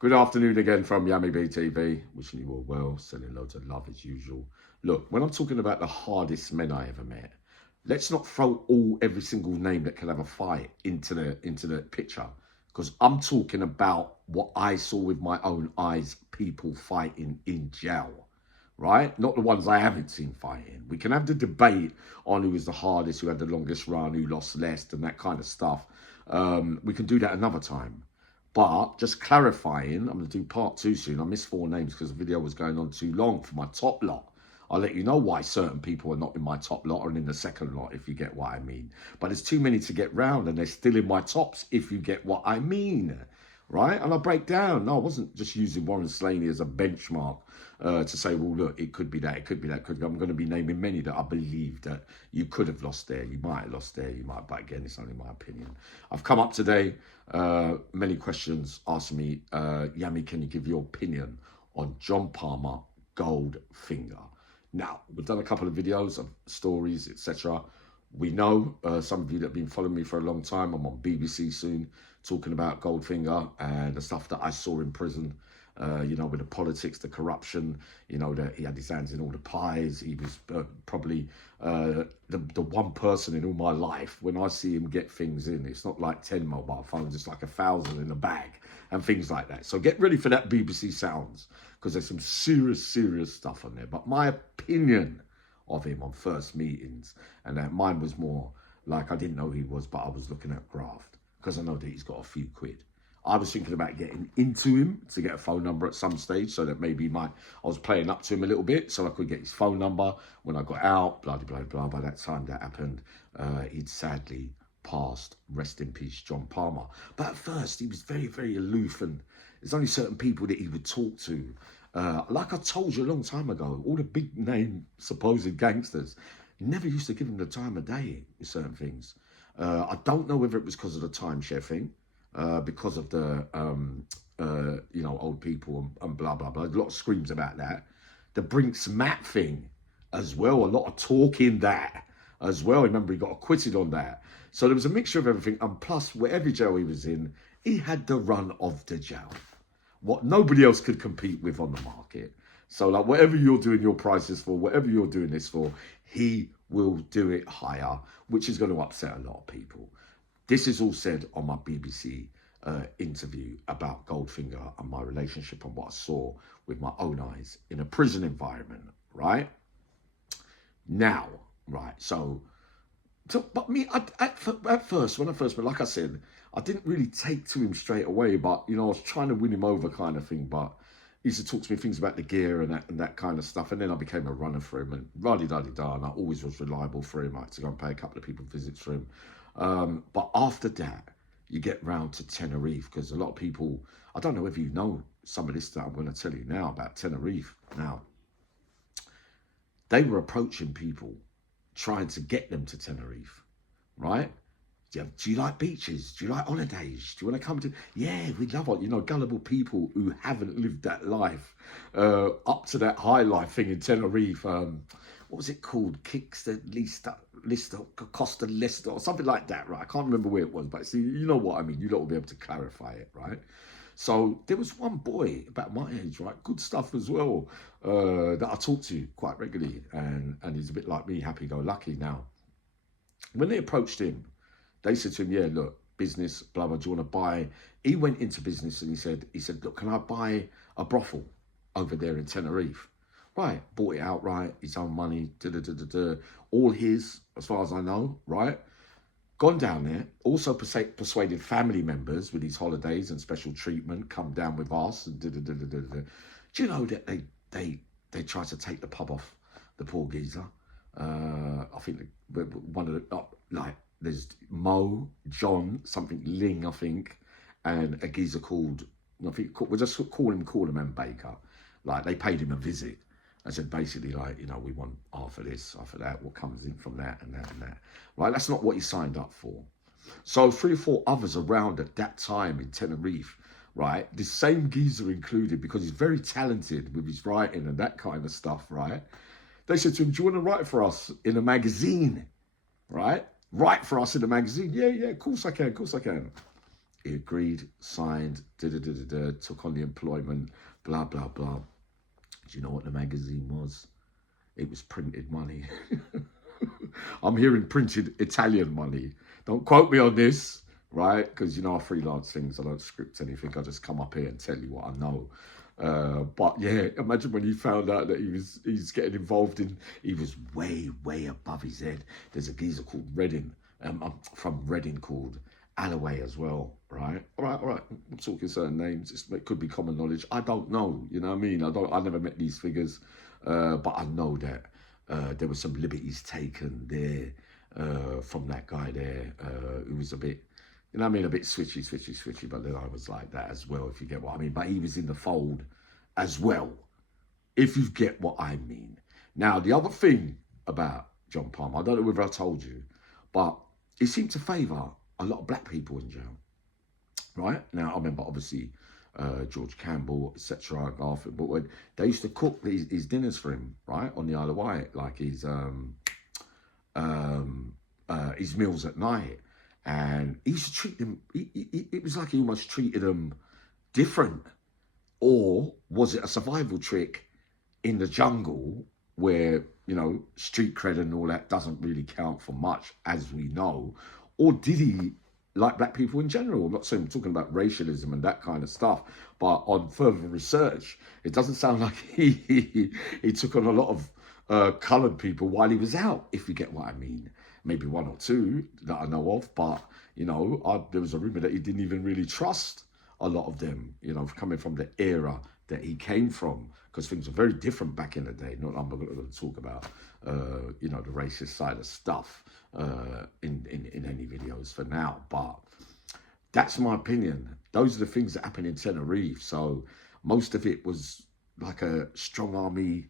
Good afternoon again from Yummy BTV. Wishing you all well, sending loads of love as usual. Look, when I'm talking about the hardest men I ever met, let's not throw every single name that can have a fight into the picture, because I'm talking about what I saw with my own eyes, people fighting in jail, right? Not the ones I haven't seen fighting. We can have the debate on who was the hardest, who had the longest run, who lost less, and that kind of stuff. We can do that another time. But just clarifying, I'm going to do part two soon. I missed 4 names because the video was going on too long for my top lot. I'll let you know why certain people are not in my top lot or in the second lot, if you get what I mean. But there's too many to get round and they're still in my tops, if you get what I mean. Right? And I'll break down. No, I wasn't just using Warren Slaney as a benchmark to say, well, look, it could be that, it could be that, I'm going to be naming many that I believe that you could have lost there. You might have lost there. You might, but again, it's only my opinion. I've come up today, many questions asking me, Yami, can you give your opinion on John Palmer, Goldfinger? Now, we've done a couple of videos of stories, etc. We know, some of you that have been following me for a long time, I'm on BBC soon, talking about Goldfinger and the stuff that I saw in prison, with the politics, the corruption, that he had his hands in all the pies. He was probably the one person in all my life, when I see him get things in, it's not like 10 mobile phones, it's like 1,000 in a bag and things like that. So get ready for that BBC Sounds, because there's some serious stuff on there. But my opinion of him on first meetings, and that mine was more like I didn't know who he was, but I was looking at graft, because I know that he's got a few quid. I was thinking about getting into him to get a phone number at some stage, so that maybe I was playing up to him a little bit, so I could get his phone number when I got out, blah, blah, blah. By that time that happened, he'd sadly passed. Rest in peace, John Palmer. But at first, he was very aloof, and there's only certain people that he would talk to. Like I told you a long time ago, all the big name supposed gangsters, he never used to give him the time of day with certain things. I don't know whether it was because of the timeshare thing, because of the, old people and blah, blah, blah. A lot of screams about that. The Brinks Matt thing as well. A lot of talk in that as well. Remember, he got acquitted on that. So there was a mixture of everything. And plus, whatever jail he was in, he had the run of the jail. What nobody else could compete with on the market. So like whatever you're doing your prices for, whatever you're doing this for, he will do it higher, which is going to upset a lot of people. This is all said on my BBC interview about Goldfinger and my relationship and what I saw with my own eyes in a prison environment, right? Now, right, so but me, at first, when I first met, like I said, I didn't really take to him straight away, but, I was trying to win him over kind of thing, but he used to talk to me things about the gear and that kind of stuff, and then I became a runner for him, and rah-de-da-de-da, and I always was reliable for him. I had to go and pay a couple of people visits for him. But after that, you get round to Tenerife, because a lot of people, I don't know if you know some of this that I'm going to tell you now about Tenerife. Now, they were approaching people, trying to get them to Tenerife, right? Do you like beaches? Do you like holidays? Do you want to come to? Yeah, we love it. Gullible people who haven't lived that life, up to that high life thing in Tenerife. What was it called? Kicks the Lister, Costa Lister, or something like that, right? I can't remember where it was, but see, you know what I mean. You lot will be able to clarify it, right? So there was one boy about my age, right? Good stuff as well, that I talk to quite regularly, and he's a bit like me, happy-go-lucky now. When they approached him, they said to him, yeah, look, business, blah, blah, do you want to buy? He went into business and he said, look, can I buy a brothel over there in Tenerife? Right, bought it outright, his own money, all his, as far as I know, right? Gone down there, also persuaded family members with his holidays and special treatment, come down with us, and Do you know that they tried to take the pub off the poor geezer? I think one of the, there's Mo, John, something Ling, I think, and a geezer called, we'll just call him M. Baker. Like, they paid him a visit. I said, basically, we want half of this, half of that, what comes in from that and that and that. Right, that's not what he signed up for. So 3 or 4 others around at that time in Tenerife, right, the same geezer included, because he's very talented with his writing and that kind of stuff, right? They said to him, do you want to write for us in a magazine, right? Write for us in a magazine. Yeah, of course I can. He agreed, signed, took on the employment, blah, blah, blah. Do you know what the magazine was? It was printed money. I'm hearing printed Italian money. Don't quote me on this, right? Because you know I freelance things. I don't script anything. I just come up here and tell you what I know. But yeah, imagine when he found out that he's getting involved in. He was way above his head. There's a geezer called Reading, from Reading called Alloway as well, right? All right. I'm talking certain names. It could be common knowledge. I don't know. You know what I mean? I never met these figures, but I know that there were some liberties taken there from that guy there who was a bit, you know what I mean, a bit switchy. But then I was like that as well, if you get what I mean. But he was in the fold as well, if you get what I mean. Now, the other thing about John Palmer, I don't know whether I told you, but he seemed to favour a lot of black people in jail, right? Now, I remember, obviously, George Campbell, etc., Garfield, but when they used to cook his dinners for him, right, on the Isle of Wight, like his meals at night, and he used to treat them. It was like he almost treated them different, or was it a survival trick in the jungle where, you know, street cred and all that doesn't really count for much, as we know, or did he like black people in general? I'm not saying I'm talking about racialism and that kind of stuff, but on further research, it doesn't sound like he took on a lot of coloured people while he was out, if you get what I mean. Maybe one or two that I know of, but, you know, there was a rumour that he didn't even really trust a lot of them, you know, coming from the era that he came from, because things were very different back in the day. I'm not going to talk about, you know, the racist side of stuff in any videos for now, but that's my opinion. Those are the things that happened in Tenerife. So most of it was like a strong army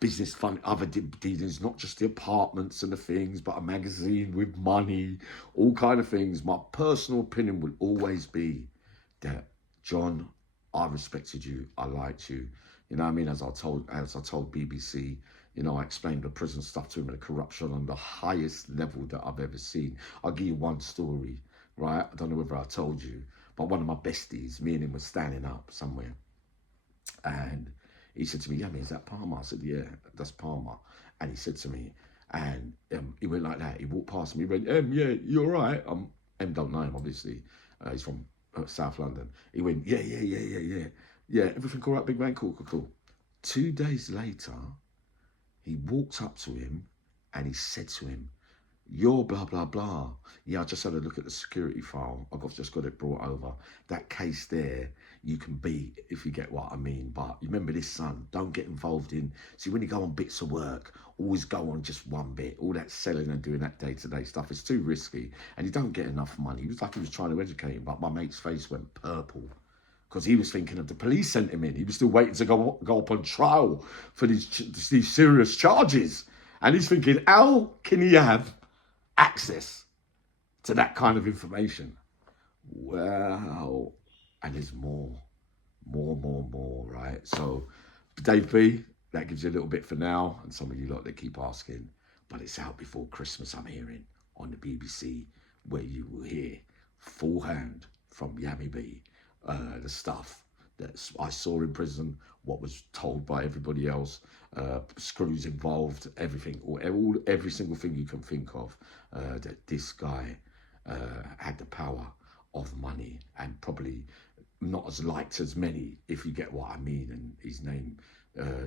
business fund, other dealings, not just the apartments and the things, but a magazine with money, all kind of things. My personal opinion will always be that, John, I respected you, I liked you. You know what I mean? As I told BBC, you know, I explained the prison stuff to him and the corruption on the highest level that I've ever seen. I'll give you one story, right? I don't know whether I told you, but one of my besties, me and him were standing up somewhere, and he said to me, Yummy, is that Palmer? I said, yeah, that's Palmer. And he said to me, and he went like that. He walked past me. He went, yeah, you all right? M don't know him, obviously. He's from South London. He went, yeah. Yeah, everything all right, big man? Cool. 2 days later, he walked up to him and he said to him, you're blah, blah, blah. Yeah, I just had a look at the security file. I've just got it brought over. That case there, you can beat, if you get what I mean. But remember this, son, don't get involved in... See, when you go on bits of work, always go on just one bit. All that selling and doing that day-to-day stuff is too risky. And you don't get enough money. He was like he was trying to educate him, but my mate's face went purple, because he was thinking of the police sent him in. He was still waiting to go up on trial for these serious charges. And he's thinking, how can he have access to that kind of information? Well, and there's more, right? So, Dave B, that gives you a little bit for now, and some of you lot that keep asking, but it's out before Christmas, I'm hearing, on the BBC, where you will hear full hand from Yummy B, the stuff that I saw in prison, what was told by everybody else, screws involved, everything, every single thing you can think of, that this guy had the power of money, and probably not as liked as many, if you get what I mean, and his name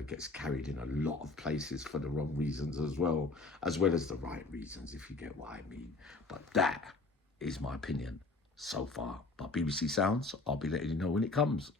gets carried in a lot of places for the wrong reasons as well as the right reasons, if you get what I mean. But that is my opinion so far. But BBC Sounds, I'll be letting you know when it comes.